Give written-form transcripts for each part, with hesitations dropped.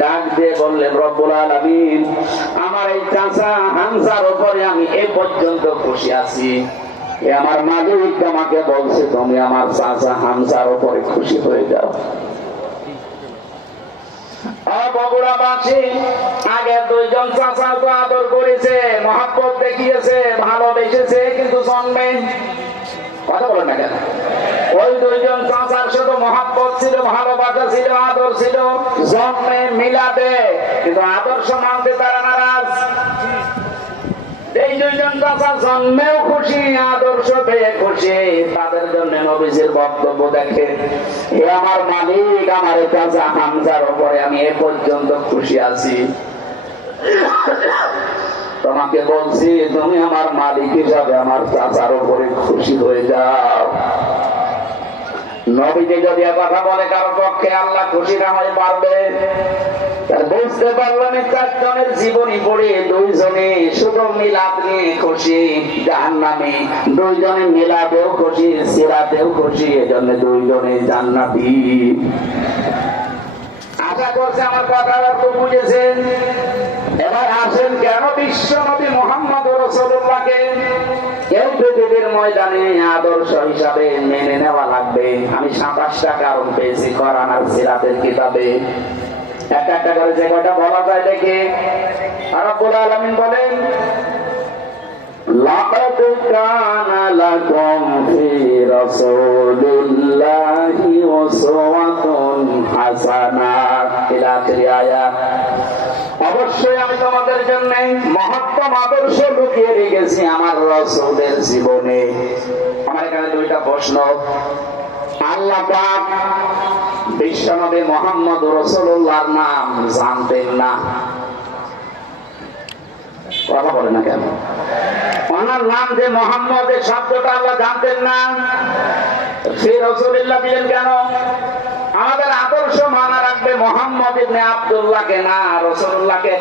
ডাক দিয়ে বললেন, রব্বুল আলামিন, আমার এই চাচা হামজার উপরে আমি এ পর্যন্ত খুশি আছি। আমার মালিক আমাকে বলছে তুমি আমার চাচা হামজার উপরে খুশি হয়ে যাও। বগুড়াবাসী আগে দুইজন চাচা তো আদর করেছে, মহব্বত দেখিয়েছে, ভালোবেসেছে, কিন্তু জন্মে কথা বলেন না কেন? ওই দুইজন চাচার শুধু মহব্বত ছিল, ভালোবাসা ছিল, আদর ছিল, জন্মে মিলাদে কিন্তু আদর্শ মানতে তারা নারাজ। এই দুইজন চাচা জন্মেও খুশি, আদর্শ পেয়ে খুশি। তাদের জন্য নবীজির বক্তব্য দেখে, হে আমার মালিক, আমার চাচা হামজার উপরে আমি এ পর্যন্ত খুশি আছি। তোমাকে বলছি তুমি আমার মালিক হিসাবে আমার চাচার উপরে খুশি হয়ে যাও। নবীজি যদি কথা বলে কারো পক্ষে, আল্লাহ খুশি না হয়ে পারবে? বুঝতে পারলাম চারজনের জীবনী পড়ে দুইজনে শুধু মিলাদ নিয়ে খুশি, জাহান্নামী। দুইজনে মিলাদেও খুশি, সিরাতেও খুশি, এজন্য দুইজনে জান্নাতি। আশা করছে আমার কথা তো বুঝেছেন। এবার আসেন, কেন বিশ্ব নবী মুহাম্মদ রাসূলুল্লাহকে এই পৃথিবীর ময়দানে আদর্শ হিসাবে মেনে নেওয়া লাগবে? আমি 27টা কারণ পেয়েছি কোরআন আর সিরাতের কিতাবে। একটা একটা করে যে কয়টা বলা যায় দেখে। রব্বুল আলামিন বলেন, লাকাদ কানা লাকুম ফি রাসূলিল্লাহি উসওয়াতুন হাসানাহ ইলা আখির আয়াত। অবশ্যই আমি তোমাদের জন্য মহত্তম আদর্শ লুকিয়ে রেখেছি আমার রাসূলের জীবনে। আমার এখানে দুইটা প্রশ্ন। আল্লাহ পাক বিশ্বনবী মুহাম্মদ রাসূলুল্লাহর নাম জানতেন না? কথা বলে না কেন? ওনার নাম যে মুহাম্মদ, এই শব্দটা আল্লাহ জানতেন না? সেই রাসূলুল্লাহ দিলেন কেন? আমাদের আদর্শ মানা রাখবে মুহাম্মদ ইবনে আব্দুল্লাহকে, না রাসূলুল্লাহকে।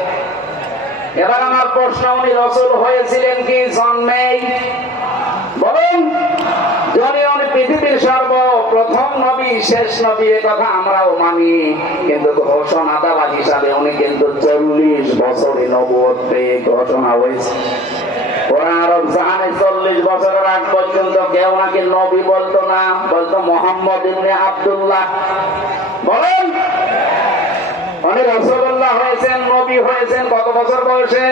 এবার আমার প্রশ্ন, উনি রাসূল হয়েছিলেন কি জন্মেই? বলুন। যদি উনি পৃথিবীর সর্বপ্রথম নবী, শেষ নবী, এ কথা আমরাও মানি, কিন্তু ঘোষণাদাতা হিসাবে উনি কিন্তু 40 বছরে নবুয়ত পেয়ে ঘোষণা হয়েছে। কোরআন আরব জাহানে 40 বছরের আগ পর্যন্ত কেউ নাকি নবী বলতো না, বলতো মুহাম্মদ ইবনে আব্দুল্লাহ। বলেন, উনি রাসূলুল্লাহ হয়েছেন, নবী হয়েছেন কত বছর বয়সে?